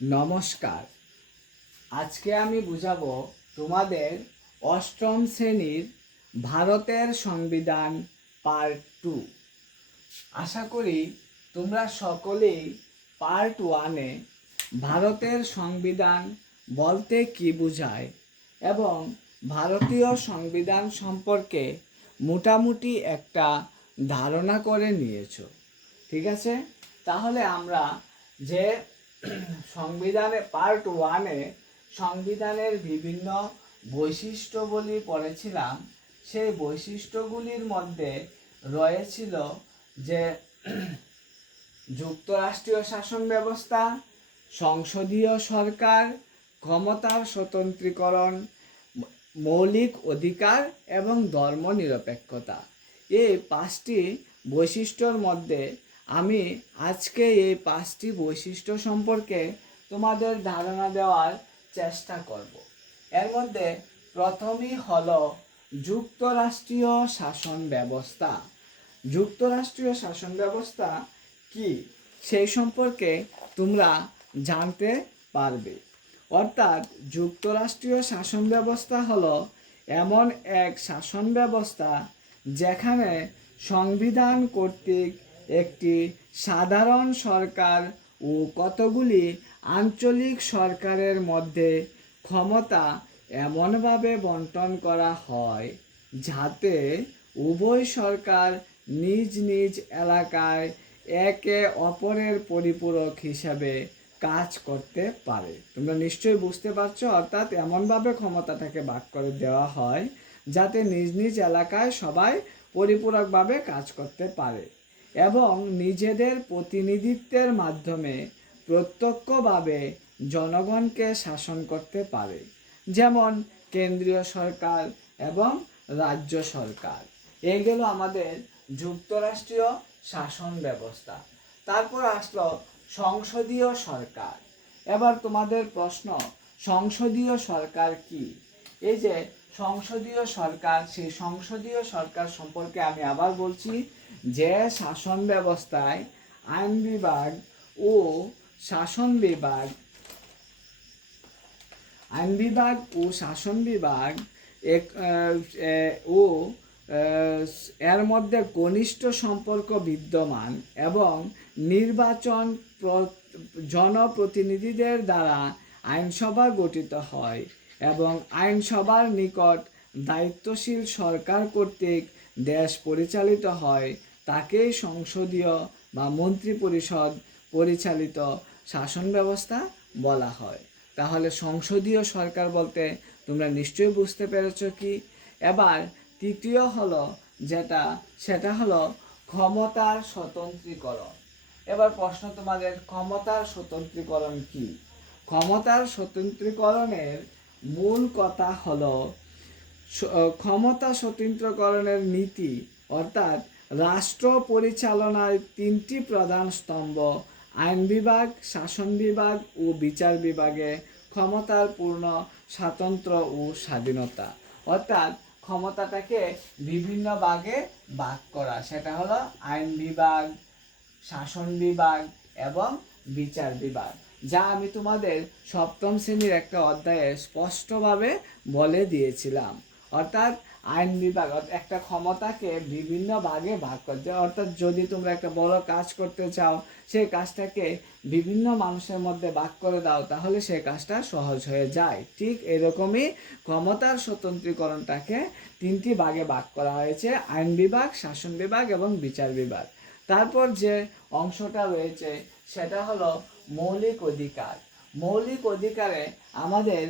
নমস্কার। আজকে আমি বুঝাবো তোমাদের অষ্টম শ্রেণির ভারতের সংবিধান পার্ট টু। আশা করি তোমরা সকলেই পার্ট ওয়ানে ভারতের সংবিধান বলতে কি বোঝায় এবং ভারতীয় সংবিধান সম্পর্কে মোটামুটি একটা ধারণা করে নিয়েছো। ঠিক আছে? তাহলে আমরা যে সংবিধানে পার্ট ওয়ানে সংবিধানের বিভিন্ন বৈশিষ্ট্যগুলি পড়েছিলাম, সেই বৈশিষ্ট্যগুলির মধ্যে রয়েছিল যে যুক্তরাষ্ট্রীয় শাসন ব্যবস্থা, সংসদীয় সরকার, ক্ষমতার স্বতন্ত্রীকরণ, মৌলিক অধিকার এবং ধর্মনিরপেক্ষতা। এই পাঁচটি বৈশিষ্ট্যর মধ্যে আমি আজকে এই পাঁচটি বৈশিষ্ট্য সম্পর্কে তোমাদের ধারণা দেওয়ার চেষ্টা করব। এর মধ্যে প্রথমই হল যুক্তরাষ্ট্রীয় শাসন ব্যবস্থা। যুক্তরাষ্ট্রীয় শাসন ব্যবস্থা কি? সেই সম্পর্কে তোমরা জানতে পারবে। অর্থাৎ যুক্তরাষ্ট্রীয় শাসন ব্যবস্থা হলো এমন এক শাসন ব্যবস্থা যেখানে সংবিধান কর্তৃক একটি সাধারণ সরকার ও কতগুলি আঞ্চলিক সরকারের মধ্যে ক্ষমতা এমনভাবে বন্টন করা হয় যাতে উভয় সরকার নিজ নিজ এলাকায় একে অপরের পরিপূরক হিসাবে কাজ করতে পারে। তোমরা নিশ্চয়ই বুঝতে পারছ, অর্থাৎ এমনভাবে ক্ষমতাটাকে ভাগ করে দেওয়া হয় যাতে নিজ নিজ এলাকায় সবাই পরিপূরকভাবে কাজ করতে পারে। এবং নিজেদের প্রতিনিধিত্বের মাধ্যমে প্রত্যক্ষভাবে জনগণকে শাসন করতে পারে, যেমন কেন্দ্রীয় সরকার এবং রাজ্য সরকার। এই গেল আমাদের যুক্তরাষ্ট্রীয় শাসন ব্যবস্থা। তারপর আসলো সংসদীয় সরকার। এবার তোমাদের প্রশ্ন, সংসদীয় সরকার কি? এই যে সংসদীয় সরকার, সেই সংসদীয় সরকার সম্পর্কে আমি আবার বলছি যে শাসন ব্যবস্থায় আইন বিভাগ ও শাসন বিভাগ, আইন বিভাগ ও শাসন বিভাগ এক ও এর মধ্যে ঘনিষ্ঠ সম্পর্ক বিদ্যমান এবং নির্বাচন প্র- জনপ্রতিনিধিদের দ্বারা আইনসভা গঠিত হয়। এবং আইনসভার নিকট দায়িত্বশীল সরকার কর্তৃক দেশ পরিচালিত হয়, তাকেই সংসদীয় বা মন্ত্রী পরিষদ পরিচালিত শাসন ব্যবস্থা বলা হয়। তাহলে সংসদীয় সরকার বলতে তোমরা নিশ্চয়ই বুঝতে পেরেছ কি? এবার তৃতীয় হলো যেটা, সেটা হলো ক্ষমতার স্বতন্ত্রীকরণ। এবার প্রশ্ন তোমাদের, ক্ষমতার স্বতন্ত্রীকরণ কি? ক্ষমতার স্বতন্ত্রীকরণের মূল কথা হলো ক্ষমতা স্বতন্ত্রকরণের নীতি, অর্থাৎ রাষ্ট্র পরিচালনায় তিনটি প্রধান স্তম্ভ, আইন বিভাগ, শাসন বিভাগ ও বিচার বিভাগে ক্ষমতার পূর্ণ স্বাতন্ত্র ও স্বাধীনতা। অর্থাৎ ক্ষমতাটাকে বিভিন্ন ভাগে ভাগ করা। সেটা হলো আইন বিভাগ, শাসন বিভাগ এবং বিচার বিভাগ। যা আমি তোমাদের সপ্তম শ্রেণির একটা অধ্যায়ে স্পষ্টভাবে বলে দিয়েছিলাম। অর্থাৎ আইন বিভাগ একটা ক্ষমতাকে বিভিন্ন ভাগে ভাগ করতে অর্থাৎ যদি তোমরা একটা বড় কাজ করতে চাও, সেই কাজটাকে বিভিন্ন মানুষের মধ্যে ভাগ করে দাও, তাহলে সেই কাজটা সহজ হয়ে যায়। ঠিক এরকমই ক্ষমতার স্বতন্ত্রীকরণটাকে তিনটি ভাগে ভাগ করা হয়েছে, আইন বিভাগ, শাসন বিভাগ এবং বিচার বিভাগ। তারপর যে অংশটা রয়েছে, সেটা হলো মৌলিক অধিকার। মৌলিক অধিকারে আমাদের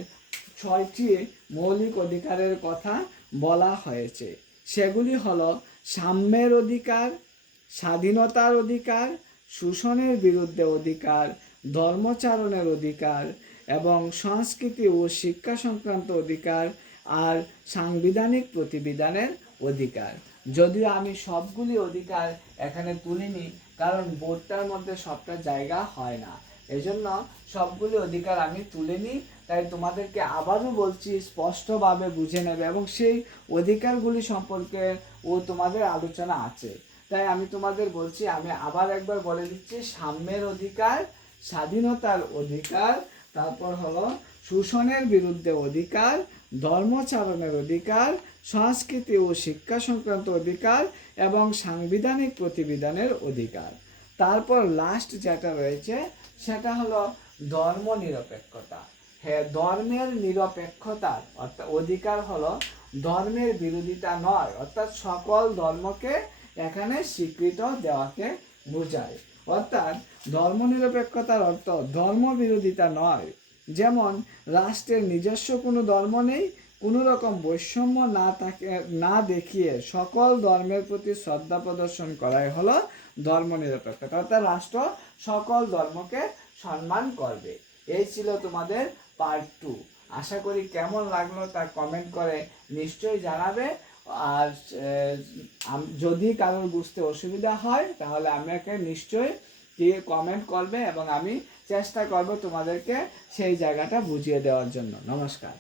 ছয়টি মৌলিক অধিকারের কথা বলা হয়েছে। সেগুলি হলো সাম্যের অধিকার, স্বাধীনতার অধিকার, শোষণের বিরুদ্ধে অধিকার, ধর্মচারণের অধিকার এবং সংস্কৃতি ও শিক্ষা সংক্রান্ত অধিকার আর সাংবিধানিক প্রতিবিধানের অধিকার। যদিও আমি সবগুলি অধিকার এখানে তুলিনি, কারণ বোর্ডটার মধ্যে সবটা জায়গা হয় না। এজন্য সবগুলি অধিকার আমি তুলে নিই তাই তোমাদেরকে আবারও বলছি, স্পষ্টভাবে বুঝে নেবে এবং সেই অধিকারগুলি সম্পর্কে ও তোমাদের আলোচনা আছে। তাই আমি তোমাদের বলছি, আমি আবার একবার বলে দিচ্ছি, সাম্যের অধিকার, স্বাধীনতার অধিকার তারপর হলো শোষণের বিরুদ্ধে অধিকার ধর্মচারণের অধিকার, সংস্কৃতি ও শিক্ষা সংক্রান্ত অধিকার এবং সাংবিধানিক প্রতিবিধানের অধিকার। তারপর লাস্ট যেটা রয়েছে, সেটা হলো ধর্ম নিরপেক্ষতা। হ্যাঁ ধর্মের নিরপেক্ষতার অর্থাৎ অধিকার হলো ধর্মের বিরোধিতা নয়, অর্থাৎ সকল ধর্মকে এখানে স্বীকৃত দেওয়াকে বোঝায়। অর্থাৎ ধর্মনিরপেক্ষতার অর্থ ধর্ম বিরোধিতা নয়। যেমন, রাষ্ট্রের নিজস্ব কোনো ধর্ম নেই, কোনো রকম বৈষম্য না থাকে, না দেখিয়ে সকল ধর্মের প্রতি শ্রদ্ধা প্রদর্শন করাই হলো ধর্মনিরপেক্ষতা। অর্থাৎ রাষ্ট্র সকল ধর্মকে সম্মান করবে। এই ছিল তোমাদের পার্ট টু আশা করি কেমন লাগল তা কমেন্ট করে নিশ্চয়ই জানাবে। আর যদি কারোর বুঝতে অসুবিধা হয়, তাহলে আমাকে নিশ্চয়ই দিয়ে কমেন্ট করবে এবং আমি চেষ্টা করব তোমাদেরকে সেই জায়গাটা বুঝিয়ে দেওয়ার জন্য। নমস্কার।